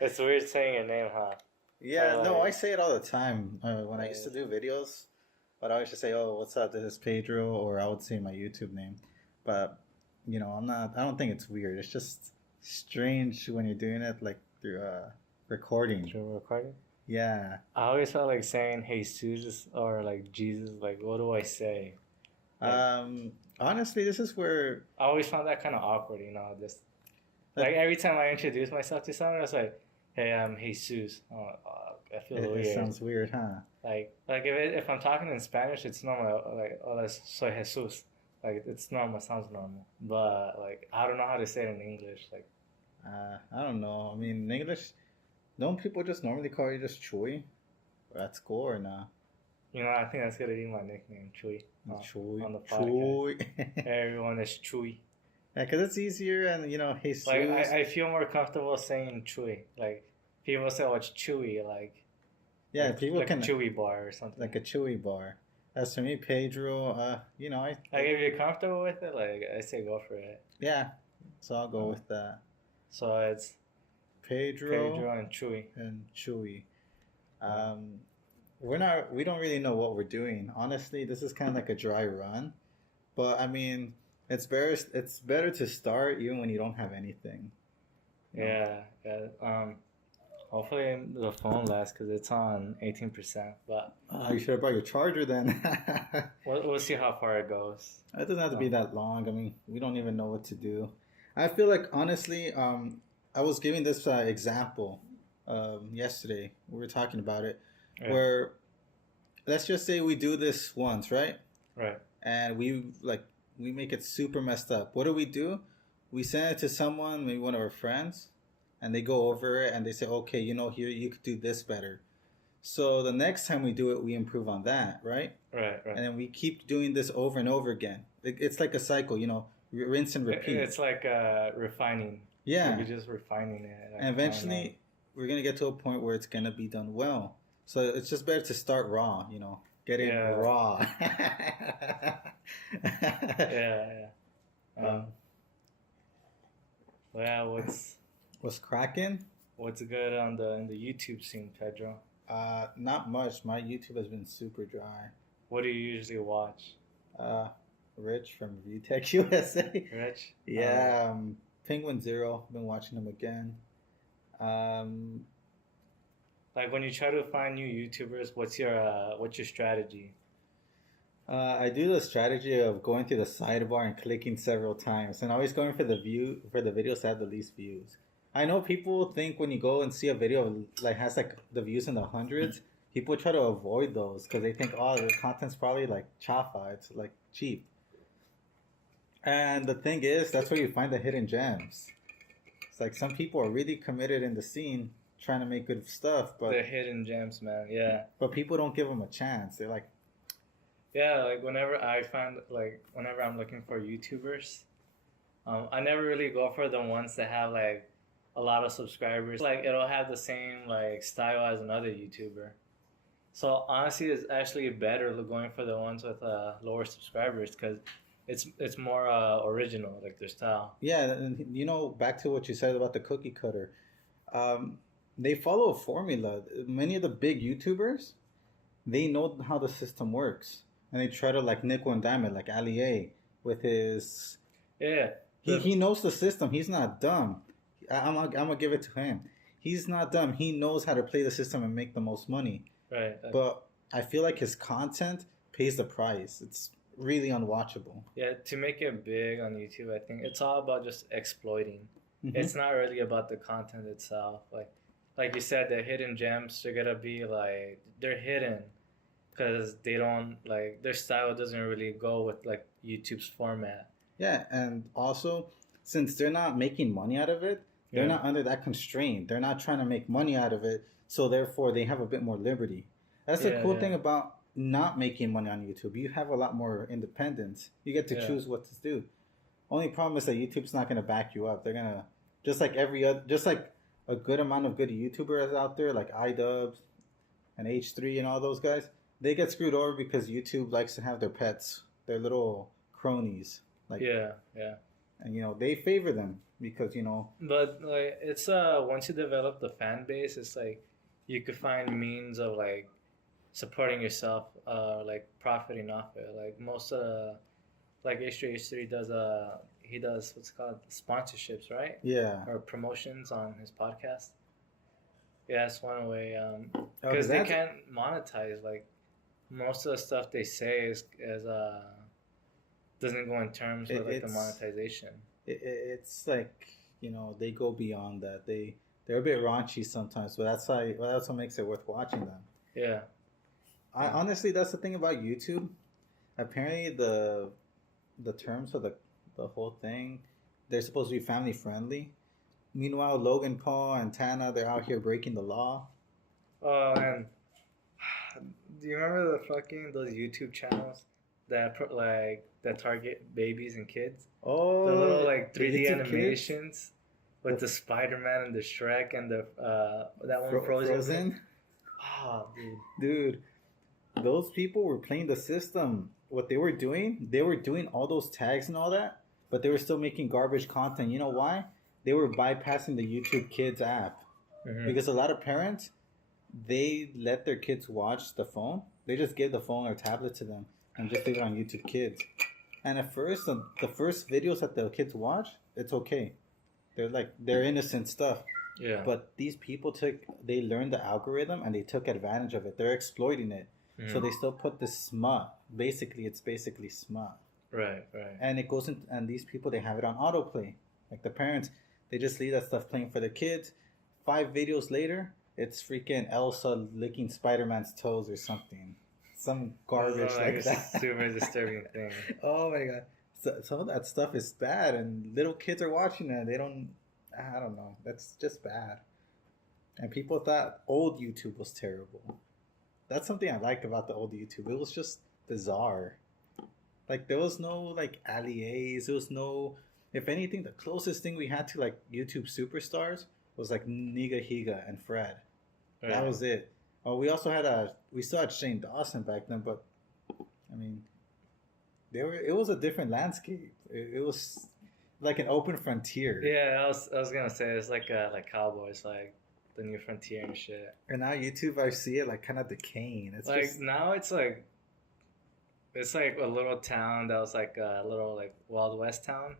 It's weird saying your name, huh? Yeah, Like, no, I say it all the time when I used to do videos. But I always just say, "Oh, what's up? This is Pedro," or I would say my YouTube name. But I'm not. I don't think it's weird. It's just strange when you're doing it like through recording. True recording. Yeah. I always felt like saying Jesus or like Jesus. Like, what do I say? Like, Honestly, this is where I always found that kind of awkward, you know. Just like like every time I introduce myself to someone, I was like, "Hey, I'm Jesus." Oh, I feel it weird. sounds weird, huh? Like if I'm talking in Spanish, it's normal. Like, oh, soy Jesús. Like it's normal. It sounds normal. But like I don't know how to say it in English. Like I don't know. I mean, in English, don't people just normally call you just Chewy? That's cool or not? I think that's gonna be my nickname, Chewy, Chewy. on the podcast. Chewy. Everyone is Chewy. Yeah, because it's easier and, Jesus. Like I feel more comfortable saying Chewy. Like people say, "Oh, it's Chewy." Yeah, people like can. a Chewy bar or something. Like a Chewy bar. As for me, Pedro, Like if you're comfortable with it, like I say, go for it. yeah, so I'll go with that. So it's Pedro and Chewy. and Chewy. We don't really know what we're doing. Honestly, this is kind of like a dry run, but I mean, it's better to start even when you don't have anything. Yeah. Hopefully the phone lasts because it's on 18%. But you should have brought your charger then. we'll see how far it goes. It doesn't have to be that long. I mean, we don't even know what to do. I feel like honestly, I was giving this example yesterday. We were talking about it, where let's just say we do this once, right? Right. And we make it super messed up. What do? We send it to someone, maybe one of our friends, and they go over it and they say, okay, here you could do this better. So the next time we do it, we improve on that, right? Right. And then we keep doing this over and over again. It's like a cycle, rinse and repeat. It's like refining. Yeah. You're just refining it. And eventually, we're going to get to a point where it's going to be done well. So it's just better to start raw, get it raw. Yeah. Well, what's cracking? What's good in the YouTube scene, Pedro? Not much. My YouTube has been super dry. What do you usually watch? Rich from VTech USA. Rich? Yeah. Penguin Zero. Been watching him again. Like when you try to find new YouTubers, what's your strategy? I do the strategy of going through the sidebar and clicking several times, and always going for the videos that have the least views. I know people think when you go and see a video like has like the views in the hundreds, people try to avoid those because they think, oh, the content's probably like chafa, it's like cheap. And the thing is, that's where you find the hidden gems. It's like some people are really committed in the scene, trying to make good stuff, but the hidden gems, man. Yeah. But people don't give them a chance. They're like, yeah, like whenever I'm looking for YouTubers, I never really go for the ones that have like a lot of subscribers. Like it'll have the same like style as another YouTuber. So honestly, it's actually better going for the ones with lower subscribers because it's more original, like their style. Yeah, and back to what you said about the cookie cutter. They follow a formula. Many of the big YouTubers, they know how the system works. And they try to like nickel and dime it, like Ali A with his... Yeah. He knows the system. He's not dumb. I'm gonna give it to him. He's not dumb. He knows how to play the system and make the most money. Right. But I feel like his content pays the price. It's really unwatchable. Yeah, to make it big on YouTube, I think it's all about just exploiting. Mm-hmm. It's not really about the content itself. Like you said, the hidden gems, they're gonna be like, they're hidden because they don't, like, their style doesn't really go with like YouTube's format. Yeah, and also since they're not making money out of it, they're not under that constraint. They're not trying to make money out of it, so therefore they have a bit more liberty. That's the cool thing about not making money on YouTube. You have a lot more independence. You get to choose what to do. Only problem is that YouTube's not going to back you up. They're going to, just like a good amount of good YouTubers out there, like iDubbbz and H3 and all those guys, they get screwed over because YouTube likes to have their pets, their little cronies. Like, yeah. and they favor them because But like it's once you develop the fan base, it's like you could find means of like supporting yourself, like profiting off it. Like most of the like H3 does he does what's called sponsorships, right? Yeah. Or promotions on his podcast. Yeah, that's one way. Oh, Because they can't monetize. Like most of the stuff they say is doesn't go in terms with like the monetization. It's like they go beyond that. They're a bit raunchy sometimes, but that's what makes it worth watching them. Yeah. I honestly, that's the thing about YouTube. Apparently, the terms for the whole thing, they're supposed to be family friendly. Meanwhile, Logan Paul and Tana, they're out here breaking the law. Oh, and do you remember those YouTube channels that that target babies and kids? Oh, the little like 3D animations with the Spider-Man and the Shrek and the that one Frozen. Oh, dude, those people were playing the system. What they were doing all those tags and all that, but they were still making garbage content. You know why? They were bypassing the YouTube Kids app. Mm-hmm. Because a lot of parents, they let their kids watch the phone. They just give the phone or tablet to them and just leave it on YouTube Kids. And at first, the first videos that the kids watch, it's okay. They're innocent stuff. Yeah. But these people they learned the algorithm and they took advantage of it. They're exploiting it. Mm-hmm. So they still put this smut. It's basically smut. Right. And it goes in, and these people, they have it on autoplay. Like the parents, they just leave that stuff playing for the kids. 5 videos later, it's freaking Elsa licking Spider-Man's toes or something. Some garbage like that. Super disturbing thing. Oh my god. So, some of that stuff is bad, and little kids are watching it. I don't know. That's just bad. And people thought old YouTube was terrible. That's something I like about the old YouTube. It was just bizarre. Like, there was no, like, allies. There was no... If anything, the closest thing we had to, like, YouTube superstars was, like, Niga Higa and Fred. Right. That was it. Oh, we also had we still had Shane Dawson back then, but, I mean, it was a different landscape. It was like an open frontier. Yeah, I was gonna say, it's like Cowboys, like, the new frontier and shit. And now YouTube, I see it, like, kind of decaying. It's like, just... now it's like a little town that was, like, a little, like, Wild West town.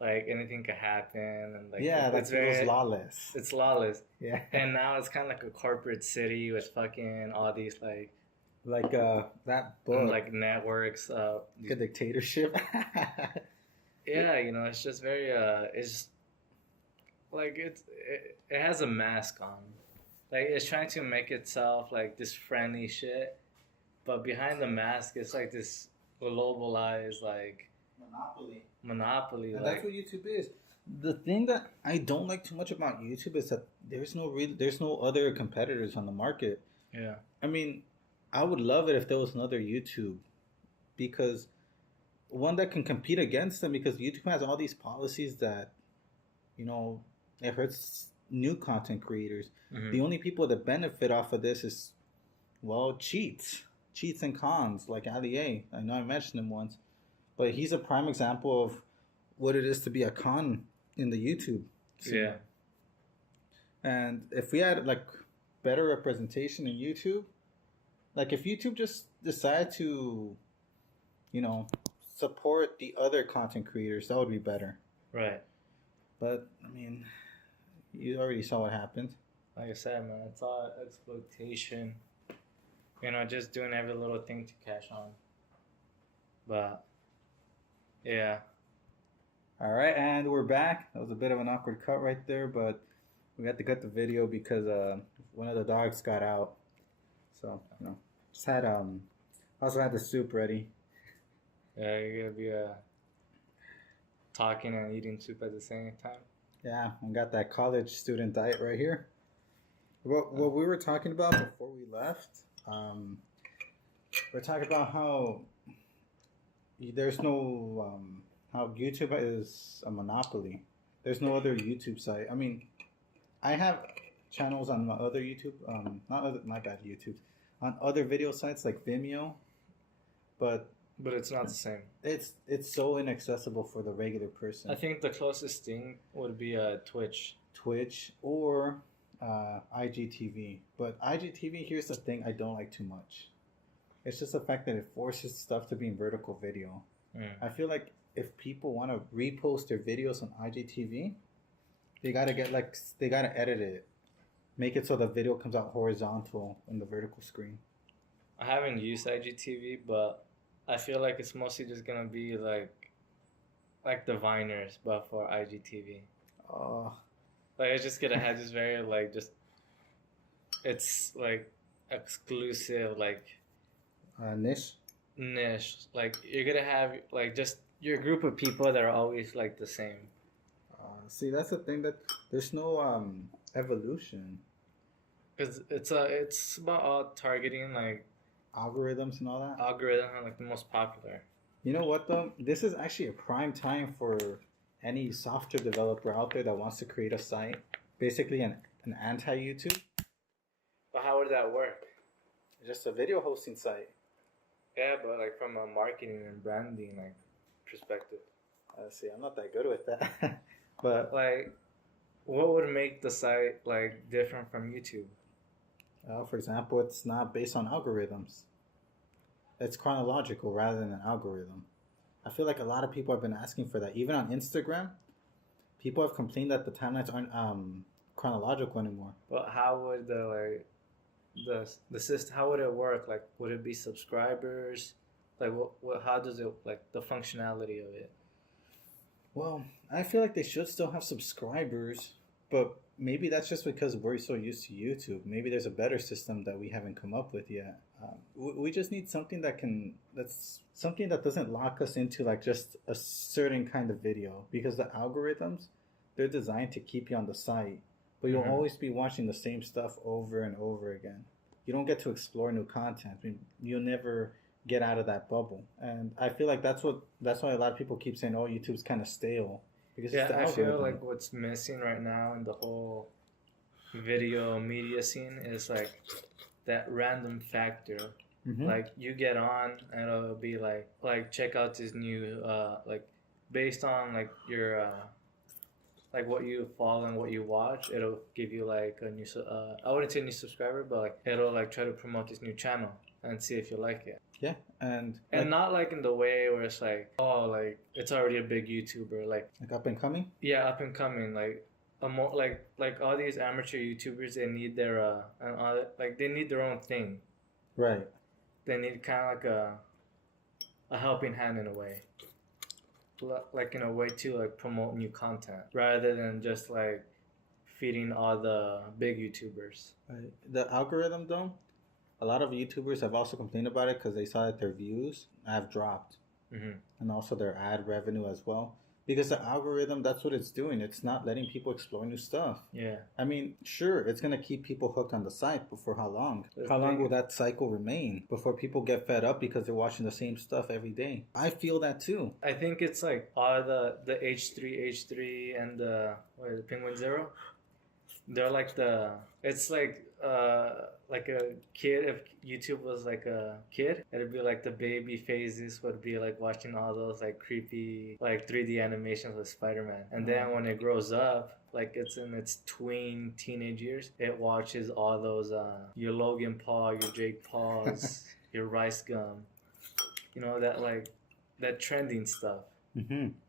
Like, anything could happen, and like, yeah, it was lawless. It's lawless. Yeah. And now it's kind of like a corporate city with fucking all these like that book, like networks, a dictatorship. Yeah, it's just very it's like it has a mask on, like it's trying to make itself like this friendly shit, but behind the mask it's like this globalized like monopoly. And that's what YouTube is. The thing that I don't like too much about YouTube is that there's no other competitors on the market. Yeah. I mean, I would love it if there was another YouTube, because one that can compete against them, because YouTube has all these policies that, it hurts new content creators. Mm-hmm. The only people that benefit off of this is, cheats and cons, like Ali A. I know I mentioned him once. But he's a prime example of what it is to be a con in the YouTube scene. Yeah. And if we had, like, better representation in YouTube, like, if YouTube just decided to, support the other content creators, that would be better. Right. But, I mean, you already saw what happened. Like I said, man, it's all exploitation. Just doing every little thing to cash on. But... yeah. All right, and we're back. That was a bit of an awkward cut right there, but we had to cut the video because one of the dogs got out. So, just had also had the soup ready. Yeah, you're gonna be talking and eating soup at the same time. Yeah, I got that college student diet right here. What we were talking about before we left, we're talking about how there's no how YouTube is a monopoly. There's no other YouTube site. I mean, I have channels on my other YouTube, YouTube, on other video sites like Vimeo, but But it's not the same. It's so inaccessible for the regular person. I think the closest thing would be Twitch. Twitch or IGTV. But IGTV, here's the thing I don't like too much. It's just the fact that it forces stuff to be in vertical video. I feel like if people want to repost their videos on IGTV, they gotta edit it, make it so the video comes out horizontal in the vertical screen. I haven't used IGTV, but I feel like it's mostly just gonna be like the Viners, but for IGTV. Oh, Like it's just gonna have this very like just it's like exclusive like niche. Like you're gonna have like just your group of people that are always like the same. See, that's the thing, that there's no evolution. Cause it's about all targeting like Algorithms and all that. algorithm and like the most popular. You know what though? This is actually a prime time for any software developer out there that wants to create a site, basically an anti-YouTube, But how would that work? just a video hosting site. Yeah, but like from a marketing and branding like perspective. See, I'm not that good with that, but Like what would make the site like different from YouTube? for example, it's not based on algorithms. It's chronological rather than an algorithm. I feel like a lot of people have been asking for that. Even on Instagram, people have complained that the timelines aren't chronological anymore. But how would the system? How would it work? Like, would it be subscribers? Like, what? How does it like the functionality of it? Well, I feel like they should still have subscribers, but maybe that's just because we're so used to YouTube. Maybe there's a better system that we haven't come up with yet. We just need something that's something that doesn't lock us into like just a certain kind of video, because the algorithms, they're designed to keep you on the site, but you'll always be watching the same stuff over and over again. You don't get to explore new content. I mean, you'll never get out of that bubble, and I feel like that's why a lot of people keep saying, "Oh, YouTube's kind of stale." Because Yeah, I feel like what's missing right now in the whole video media scene is like that random factor. Like you get on and it'll be like check out this new like based on like your like what you follow and what you watch, it'll give you like a new I wouldn't say new subscriber, but like it'll like try to promote this new channel and see if you like it. Yeah, and not like in the way where it's like, oh, like it's already a big YouTuber, like up and coming. Yeah, up and coming, like a more like all these amateur YouTubers, they need their like they need their own thing. Right. They need kind of like a helping hand in a way, like in a way to like promote new content rather than just like feeding all the big YouTubers. Right. The algorithm though, a lot of YouTubers have also complained about it because they saw that their views have dropped, and also their ad revenue as well. Because the algorithm, that's what it's doing. It's not letting people explore new stuff. Yeah. I mean, sure, it's going to keep people hooked on the site, but for how long? How long will that cycle remain before people get fed up because they're watching the same stuff every day? I feel that too. I think it's like all the H3 and the Penguin Zero. They're like it's like a kid. If YouTube was like a kid, it'd be like the baby phases would be like watching all those like creepy like 3D animations with Spider-Man. And then when it grows up, like it's in its tween teenage years, it watches all those your Logan Paul, your Jake Pauls, your Rice Gum, you know, that trending stuff.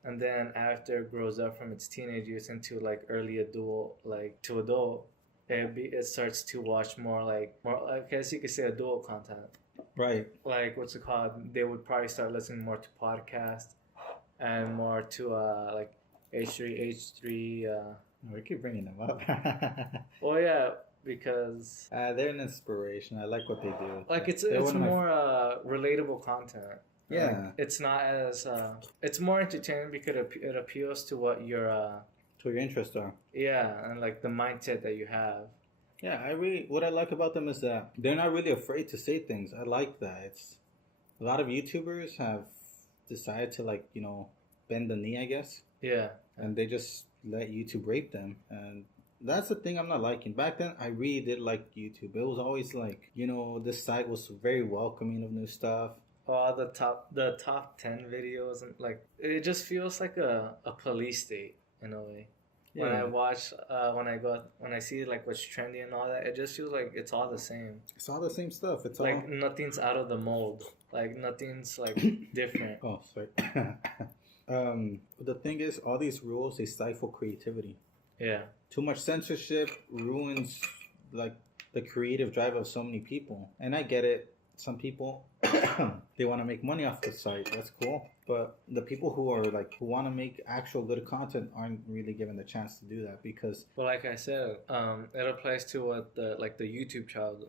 And then after it grows up from its teenage years into like early adult, like to adult, it starts to watch more like I guess you could say adult content. Right. Like what's it called? They would probably start listening more to podcasts and more to like H3. We keep bringing them up. Well, yeah, because they're an inspiration. I like what they do. like it's more relatable content. Yeah, like, it's not as it's more entertaining because it appeals to what your to what your interests are. Yeah, and like the mindset that you have. Yeah, what I like about them is that they're not really afraid to say things. I like that. It's a lot of YouTubers have decided to like, you know, bend the knee, I guess. Yeah, and they just let YouTube rape them, and that's the thing I'm not liking. Back then, I really did like YouTube. It was always like, you know, this site was very welcoming of new stuff. all the top 10 videos, and like it just feels like a police state in a way. When I Yeah, watch, when I see like what's trendy and all that, it just feels like it's all the same. it's all the same stuff. It's all. Like nothing's out of the mold. Like nothing's like different. Oh, sorry. The thing is, all these rules they stifle creativity. Yeah. Too much censorship ruins like the creative drive of so many people. And I get it. Some people they want to make money off the site. That's cool. But the people who are like who want to make actual good content aren't really given the chance to do that because. But like I said, it applies to what the YouTube child,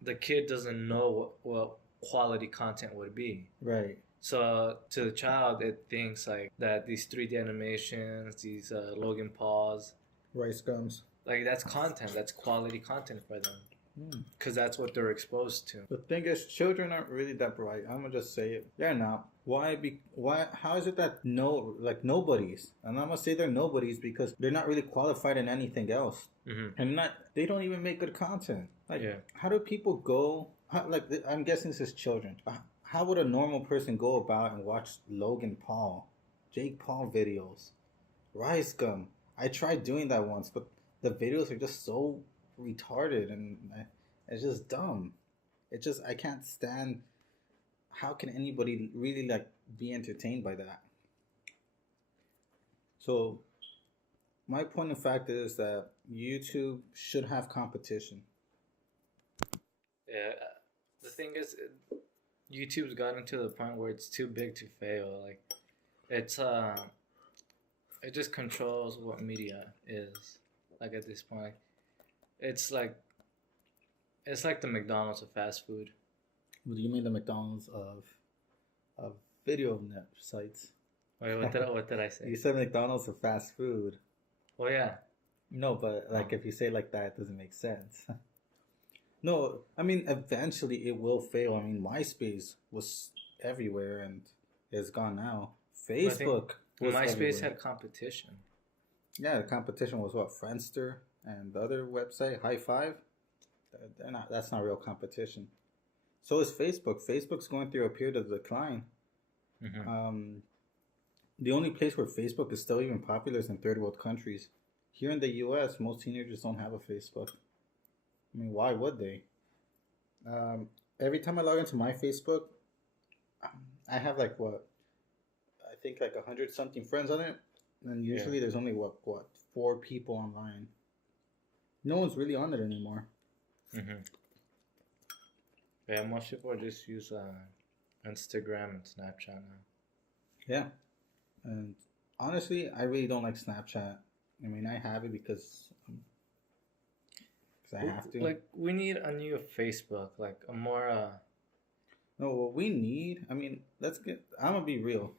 the kid doesn't know what quality content would be. Right. So to the child, it thinks like that these 3D animations, these Logan Pauls, Rice gums. like that's content. That's quality content for them Hmm. because that's what they're exposed to. The thing is, children aren't really that bright. I'm gonna just say it. They're not. Why? Why? How is it that nobodies? And I'm gonna say they're nobodies because they're not really qualified in anything else, and not. They don't even make good content. Like, Yeah. how do people go? I'm guessing this is children. How would a normal person go about and watch Logan Paul, Jake Paul videos, Rice Gum? I tried doing that once, but the videos are just so retarded and it's just dumb. I can't stand. How can anybody really like be entertained by that? So, my point of fact is that YouTube should have competition. Yeah. The thing is, YouTube's gotten to the point where it's too big to fail. Like, it's it just controls what media is. Like at this point, it's like the McDonald's of fast food. What do you mean the McDonald's of video net sites? Wait, what did I say? You said McDonald's of fast food. Oh yeah. No, but like if you say it like that, it doesn't make sense. No, I mean eventually it will fail. I mean MySpace was everywhere and it's gone now. Facebook was MySpace everywhere. had competition. Yeah, the competition was what Friendster and the other website High Five. They're not. That's not real competition. So is Facebook. Facebook's going through a period of decline. Mm-hmm. The only place where Facebook is still even popular is in third world countries. Here in the U.S., most teenagers don't have a Facebook. I mean, why would they? Every time I log into my Facebook, I have like what? I think like 100-something friends on it, and usually there's only what 4 people online. No one's really on it anymore. Mm-hmm. Yeah, most people just use Instagram and Snapchat now. Yeah, and honestly, I really don't like Snapchat. I mean, I have it because I have to. Like, we need a new Facebook, like a more. No, what we need. I mean, I'm gonna be real.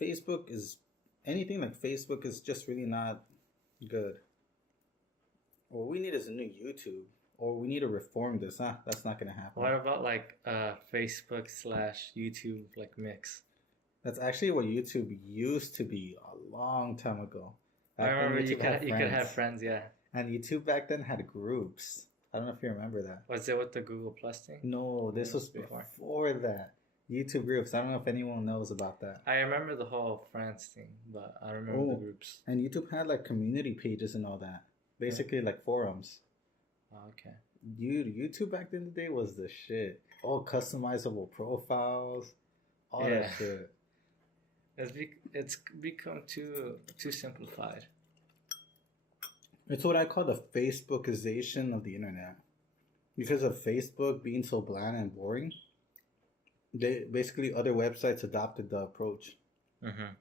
Facebook is anything like Facebook is just really not good. What we need is a new YouTube, or we need to reform this. That's not gonna happen. What about like Facebook / YouTube like mix? That's actually what YouTube used to be a long time ago. I remember you could have friends, yeah. And YouTube back then had groups. I don't know if you remember that. Was it with the Google Plus thing? No, this was before that. YouTube groups. I don't know if anyone knows about that. I remember the whole friends thing, but I don't remember the groups. And YouTube had like community pages and all that. Basically like forums. Oh, okay. YouTube back in the day was the shit. All customizable profiles. All that shit. It's become too simplified. It's what I call the Facebookization of the internet. Because of Facebook being so bland and boring, other websites adopted the approach. Mm-hmm.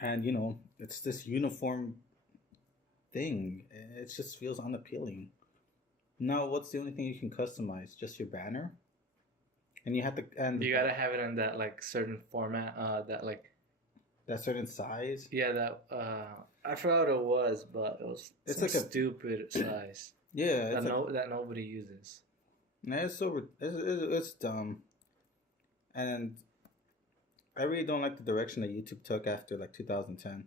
And it's this uniform thing. It just feels unappealing. Now, what's the only thing you can customize? Just your banner? And you have to... And you gotta have it in that, like, certain format, that certain size? Yeah, that... I forgot what it was, but it was it's like a stupid size. Yeah. That nobody uses. And it's dumb. And I really don't like the direction that YouTube took after, like, 2010.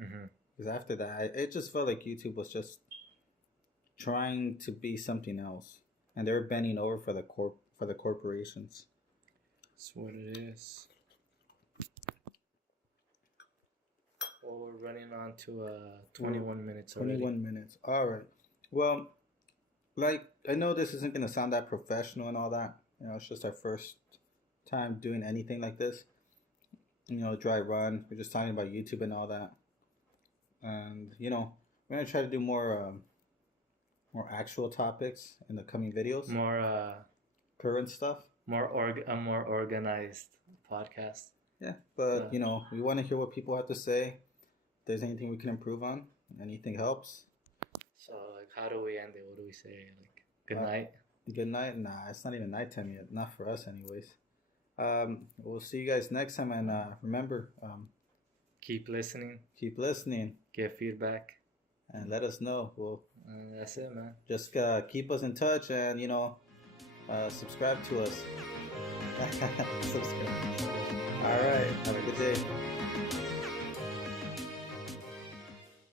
Mm-hmm. Because after that, it just felt like YouTube was just trying to be something else, and they were bending over for the corporations. That's what it is. Well, we're running on to 21 minutes already. 21 minutes. All right. Well, like, I know this isn't going to sound that professional and all that. You know, it's just our first time doing anything like this. You know, dry run. We're just talking about YouTube and all that. And, you know, we're going to try to do more actual topics in the coming videos. More current stuff. A more organized podcast. Yeah, but, you know, we want to hear what people have to say. If there's anything we can improve on, anything helps. So, like, how do we end it? What do we say? Like, good night? Good night? Nah, it's not even nighttime yet. Not for us, anyways. We'll see you guys next time. And remember, keep listening. Keep listening. Get feedback. And let us know. Well, that's it, man. Just keep us in touch and, you know, subscribe to us. Subscribe. All right. Have a good day.